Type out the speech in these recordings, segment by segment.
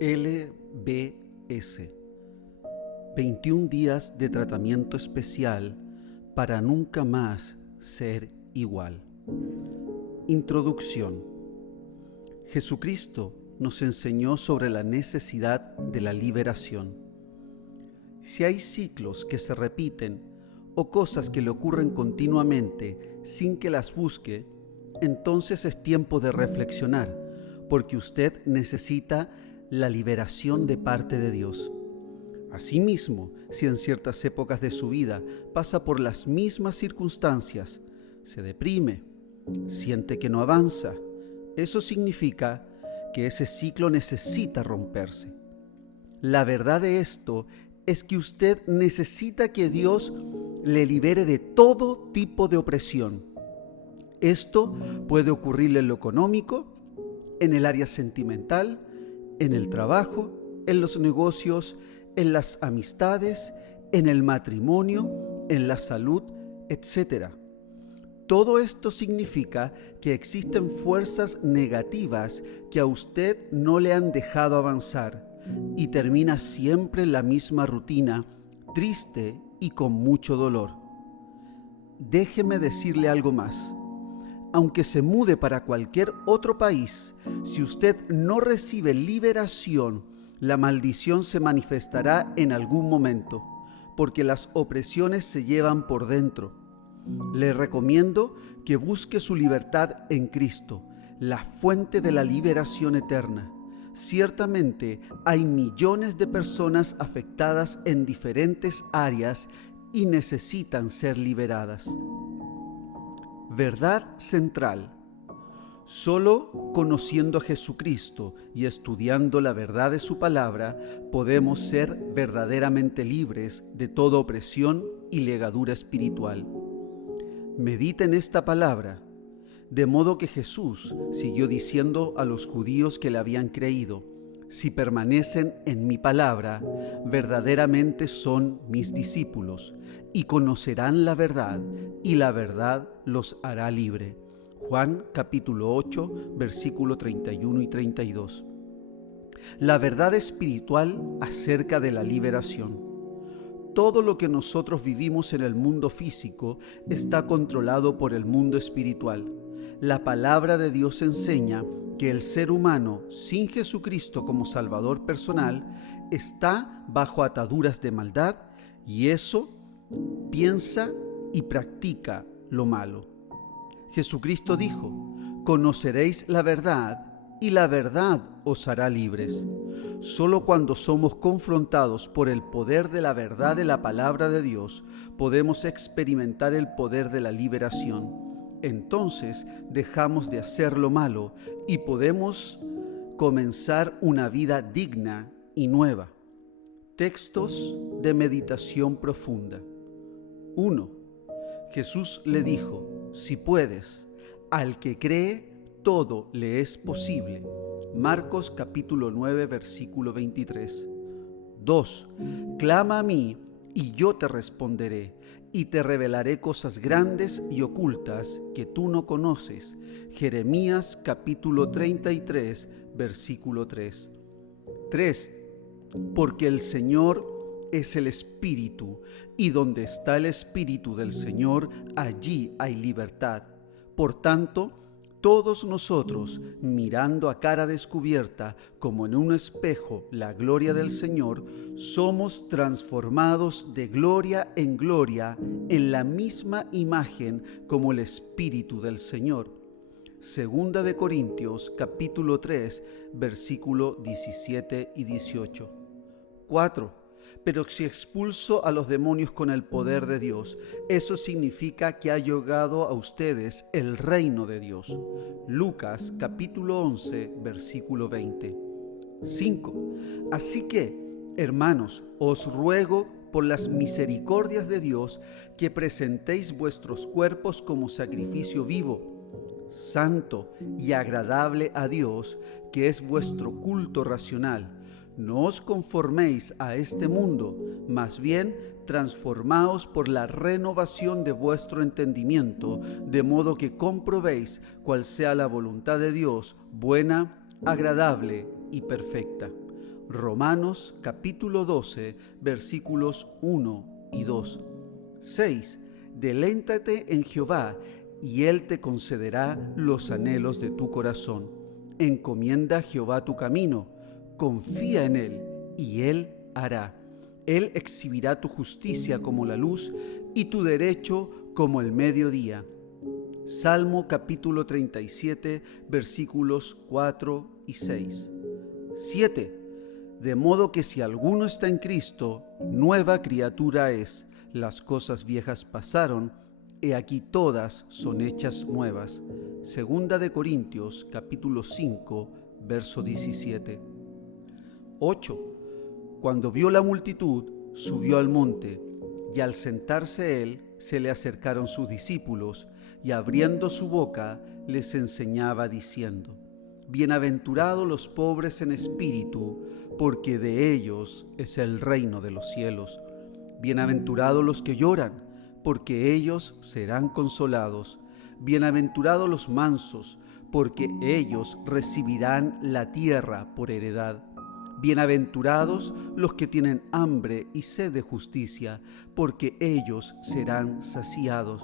LBS. 21 días de tratamiento especial para nunca más ser igual. Introducción. Jesucristo nos enseñó sobre la necesidad de la liberación. Si hay ciclos que se repiten o cosas que le ocurren continuamente sin que las busque, entonces es tiempo de reflexionar, porque usted necesita la liberación de parte de Dios. Asimismo, si en ciertas épocas de su vida pasa por las mismas circunstancias, se deprime, siente que no avanza, eso significa que ese ciclo necesita romperse. La verdad de esto es que usted necesita que Dios le libere de todo tipo de opresión. Esto puede ocurrirle en lo económico, en el área sentimental, en el trabajo, en los negocios, en las amistades, en el matrimonio, en la salud, etc. Todo esto significa que existen fuerzas negativas que a usted no le han dejado avanzar y termina siempre en la misma rutina, triste y con mucho dolor. Déjeme decirle algo más. Aunque se mude para cualquier otro país, si usted no recibe liberación, la maldición se manifestará en algún momento, porque las opresiones se llevan por dentro. Le recomiendo que busque su libertad en Cristo, la fuente de la liberación eterna. Ciertamente hay millones de personas afectadas en diferentes áreas y necesitan ser liberadas. Verdad central. Solo conociendo a Jesucristo y estudiando la verdad de su palabra, podemos ser verdaderamente libres de toda opresión y ligadura espiritual. Medita en esta palabra, de modo que Jesús siguió diciendo a los judíos que le habían creído: si permanecen en mi palabra, verdaderamente son mis discípulos, y conocerán la verdad, y la verdad los hará libre. Juan capítulo 8, versículo 31 y 32. La verdad espiritual acerca de la liberación. Todo lo que nosotros vivimos en el mundo físico está controlado por el mundo espiritual. La palabra de Dios enseña que el ser humano, sin Jesucristo como Salvador personal, está bajo ataduras de maldad y eso piensa y practica lo malo. Jesucristo dijo: conoceréis la verdad y la verdad os hará libres. Solo cuando somos confrontados por el poder de la verdad de la palabra de Dios, podemos experimentar el poder de la liberación. Entonces dejamos de hacer lo malo y podemos comenzar una vida digna y nueva. Textos de meditación profunda. 1. Jesús le dijo: si puedes, al que cree, todo le es posible. Marcos capítulo 9, versículo 23. 2. Clama a mí y yo te responderé y te revelaré cosas grandes y ocultas que tú no conoces. Jeremías capítulo 33, versículo 3. 3. Porque el Señor es el Espíritu, y donde está el Espíritu del Señor, allí hay libertad. Por tanto, todos nosotros, mirando a cara descubierta, como en un espejo, la gloria del Señor, somos transformados de gloria en gloria en la misma imagen como el Espíritu del Señor. Segunda de Corintios, capítulo 3, versículo 17 y 18. 4. Pero si expulso a los demonios con el poder de Dios, eso significa que ha llegado a ustedes el reino de Dios. Lucas capítulo 11, versículo 20. 5. Así que, hermanos, os ruego por las misericordias de Dios que presentéis vuestros cuerpos como sacrificio vivo, santo y agradable a Dios, que es vuestro culto racional. No os conforméis a este mundo, más bien transformaos por la renovación de vuestro entendimiento, de modo que comprobéis cuál sea la voluntad de Dios, buena, agradable y perfecta. Romanos capítulo 12, versículos 1 y 2. 6. Deleítate en Jehová, y Él te concederá los anhelos de tu corazón. Encomienda a Jehová tu camino, confía en Él, y Él hará. Él exhibirá tu justicia como la luz y tu derecho como el mediodía. Salmo capítulo 37, versículos 4 y 6. 7. De modo que si alguno está en Cristo, nueva criatura es. Las cosas viejas pasaron, he aquí todas son hechas nuevas. Segunda de Corintios capítulo 5, verso 17. 8. Cuando vio la multitud, subió al monte, y al sentarse él, se le acercaron sus discípulos, y abriendo su boca, les enseñaba diciendo: Bienaventurados los pobres en espíritu, porque de ellos es el reino de los cielos. Bienaventurados los que lloran, porque ellos serán consolados. Bienaventurados los mansos, porque ellos recibirán la tierra por heredad. Bienaventurados los que tienen hambre y sed de justicia, porque ellos serán saciados.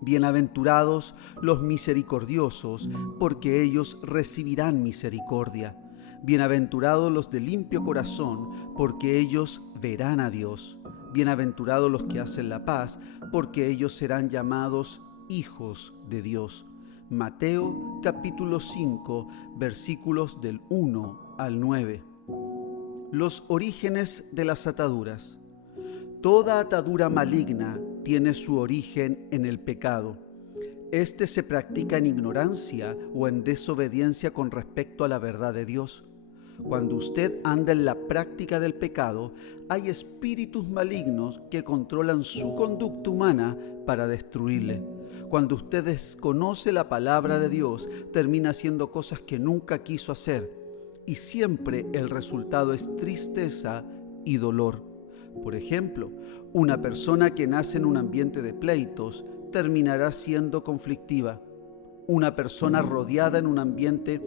Bienaventurados los misericordiosos, porque ellos recibirán misericordia. Bienaventurados los de limpio corazón, porque ellos verán a Dios. Bienaventurados los que hacen la paz, porque ellos serán llamados hijos de Dios. Mateo capítulo 5, versículos del 1 al 9. Los orígenes de las ataduras. Toda atadura maligna tiene su origen en el pecado. Este se practica en ignorancia o en desobediencia con respecto a la verdad de Dios. Cuando usted anda en la práctica del pecado, hay espíritus malignos que controlan su conducta humana para destruirle. Cuando usted desconoce la palabra de Dios, termina haciendo cosas que nunca quiso hacer, y siempre el resultado es tristeza y dolor. Por ejemplo, una persona que nace en un ambiente de pleitos terminará siendo conflictiva. Una persona rodeada en un ambiente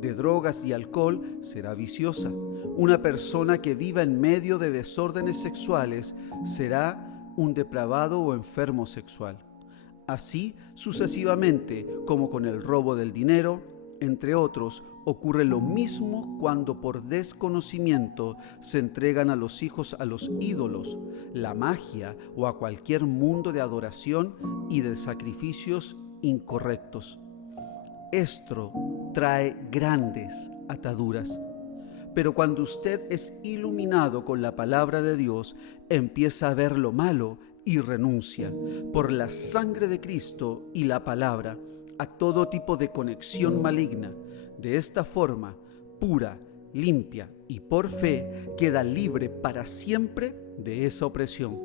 de drogas y alcohol será viciosa. Una persona que viva en medio de desórdenes sexuales será un depravado o enfermo sexual. Así sucesivamente, como con el robo del dinero, entre otros, ocurre lo mismo cuando por desconocimiento se entregan a los hijos a los ídolos, la magia o a cualquier mundo de adoración y de sacrificios incorrectos. Esto trae grandes ataduras. Pero cuando usted es iluminado con la palabra de Dios, empieza a ver lo malo y renuncia, por la sangre de Cristo y la palabra, a todo tipo de conexión maligna. De esta forma, pura, limpia y por fe, queda libre para siempre de esa opresión.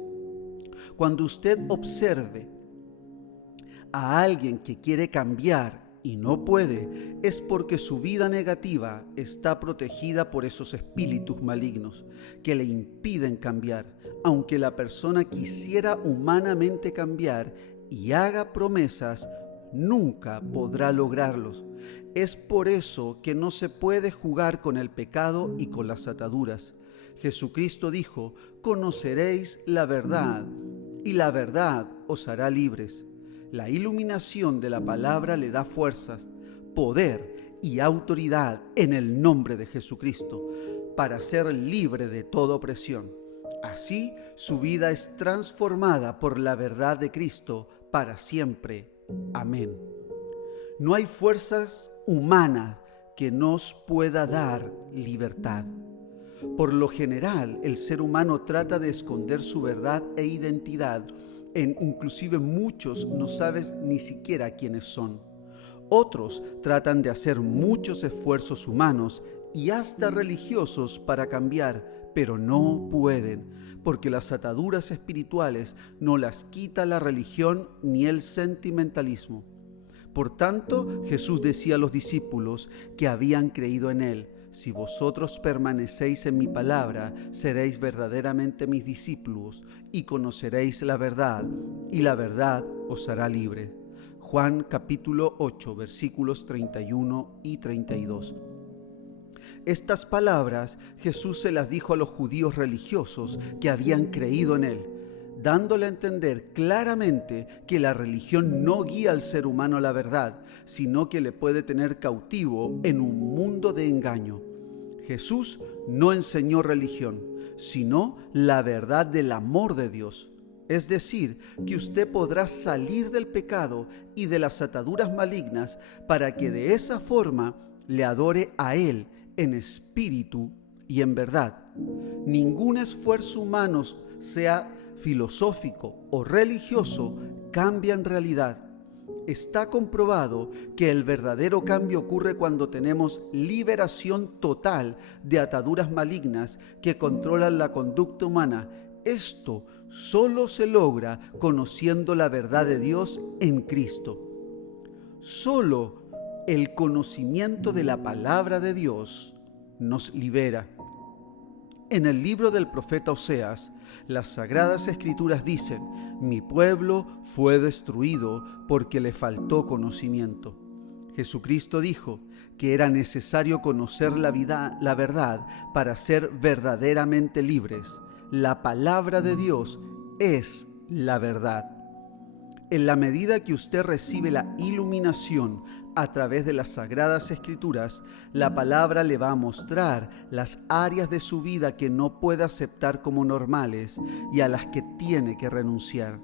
Cuando usted observe a alguien que quiere cambiar y no puede, es porque su vida negativa está protegida por esos espíritus malignos que le impiden cambiar. Aunque la persona quisiera humanamente cambiar y haga promesas, nunca podrá lograrlos. Es por eso que no se puede jugar con el pecado y con las ataduras. Jesucristo dijo: conoceréis la verdad, y la verdad os hará libres. La iluminación de la palabra le da fuerzas, poder y autoridad en el nombre de Jesucristo para ser libre de toda opresión. Así, su vida es transformada por la verdad de Cristo para siempre. Amén. No hay fuerzas humanas que nos pueda dar libertad. Por lo general, el ser humano trata de esconder su verdad e identidad. Inclusive muchos no saben ni siquiera quiénes son. Otros tratan de hacer muchos esfuerzos humanos y hasta religiosos para cambiar, pero no pueden, porque las ataduras espirituales no las quita la religión ni el sentimentalismo. Por tanto, Jesús decía a los discípulos que habían creído en Él: si vosotros permanecéis en mi palabra, seréis verdaderamente mis discípulos y conoceréis la verdad, y la verdad os hará libre. Juan capítulo 8, versículos 31 y 32. Estas palabras Jesús se las dijo a los judíos religiosos que habían creído en él, dándole a entender claramente que la religión no guía al ser humano a la verdad, sino que le puede tener cautivo en un mundo de engaño. Jesús no enseñó religión, sino la verdad del amor de Dios. Es decir, que usted podrá salir del pecado y de las ataduras malignas para que de esa forma le adore a Él en espíritu y en verdad. Ningún esfuerzo humano, sea filosófico o religioso, cambia en realidad. Está comprobado que el verdadero cambio ocurre cuando tenemos liberación total de ataduras malignas que controlan la conducta humana. Esto solo se logra conociendo la verdad de Dios en Cristo. Solo el conocimiento de la palabra de Dios nos libera. En el libro del profeta Oseas, las Sagradas Escrituras dicen: mi pueblo fue destruido porque le faltó conocimiento. Jesucristo dijo que era necesario conocer la verdad para ser verdaderamente libres. La palabra de Dios es la verdad. En la medida que usted recibe la iluminación a través de las Sagradas Escrituras, la palabra le va a mostrar las áreas de su vida que no puede aceptar como normales y a las que tiene que renunciar.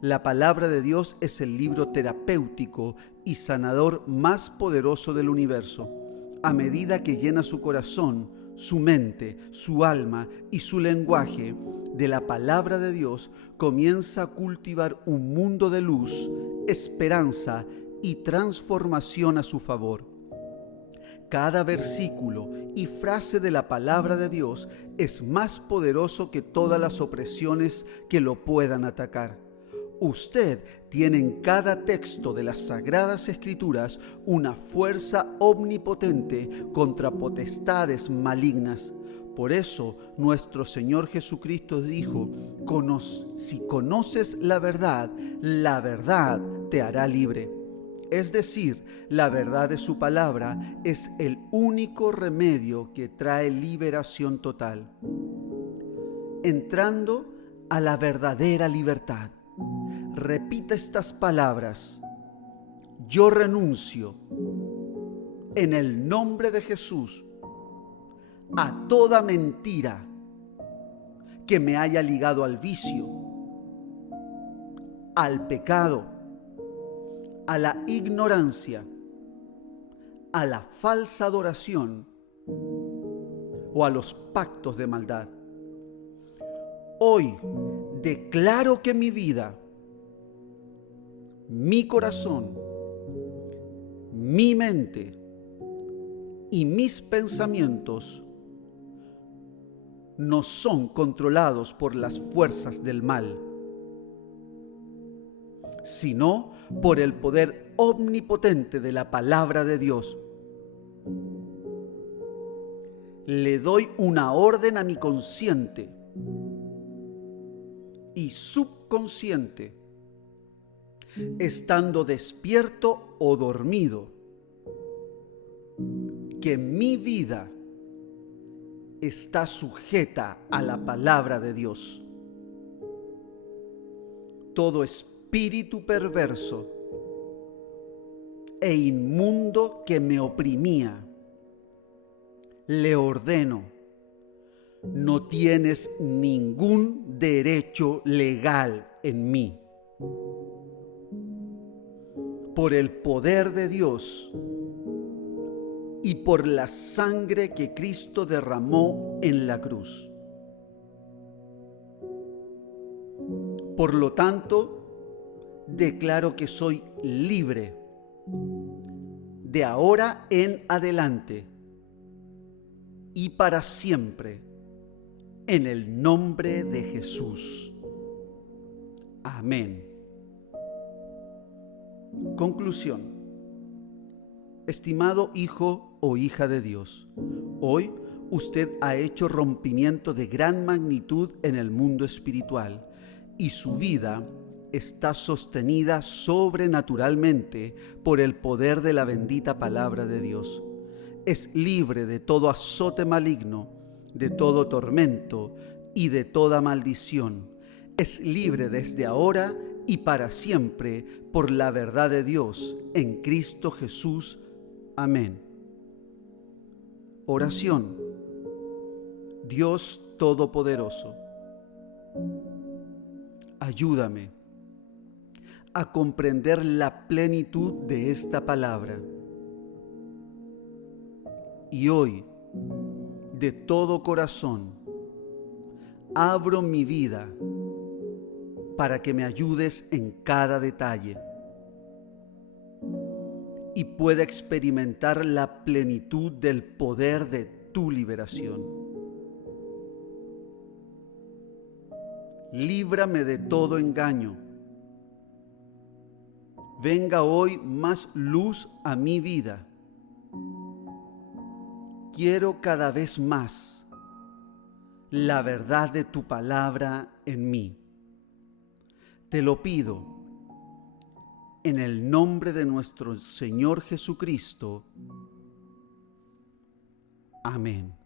La palabra de Dios es el libro terapéutico y sanador más poderoso del universo. A medida que llena su corazón, su mente, su alma y su lenguaje de la palabra de Dios, comienza a cultivar un mundo de luz, esperanza y transformación a su favor. Cada versículo y frase de la palabra de Dios es más poderoso que todas las opresiones que lo puedan atacar. Usted tiene en cada texto de las Sagradas Escrituras una fuerza omnipotente contra potestades malignas. Por eso nuestro Señor Jesucristo dijo: si conoces la verdad te hará libre. Es decir, la verdad de su palabra es el único remedio que trae liberación total. Entrando a la verdadera libertad, repita estas palabras: yo renuncio en el nombre de Jesús a toda mentira que me haya ligado al vicio, al pecado, a la ignorancia, a la falsa adoración o a los pactos de maldad. Hoy declaro que mi vida, mi corazón, mi mente y mis pensamientos no son controlados por las fuerzas del mal, sino por el poder omnipotente de la palabra de Dios. Le doy una orden a mi consciente y subconsciente, estando despierto o dormido, que mi vida está sujeta a la palabra de Dios. Todo espíritu perverso e inmundo que me oprimía, le ordeno: no tienes ningún derecho legal en mí. Por el poder de Dios y por la sangre que Cristo derramó en la cruz. Por lo tanto, declaro que soy libre de ahora en adelante y para siempre, en el nombre de Jesús. Amén. Conclusión. Estimado hijo o hija de Dios, hoy usted ha hecho rompimiento de gran magnitud en el mundo espiritual y su vida está sostenida sobrenaturalmente por el poder de la bendita palabra de Dios. es libre de todo azote maligno, de todo tormento y de toda maldición. Es libre desde ahora y para siempre por la verdad de Dios en Cristo Jesús. Amén. Oración. Dios Todopoderoso, ayúdame a comprender la plenitud de esta palabra. Y hoy, de todo corazón, abro mi vida para que me ayudes en cada detalle y pueda experimentar la plenitud del poder de tu liberación. Líbrame de todo engaño. Venga hoy más luz a mi vida. Quiero cada vez más la verdad de tu palabra en mí. Te lo pido en el nombre de nuestro Señor Jesucristo. Amén.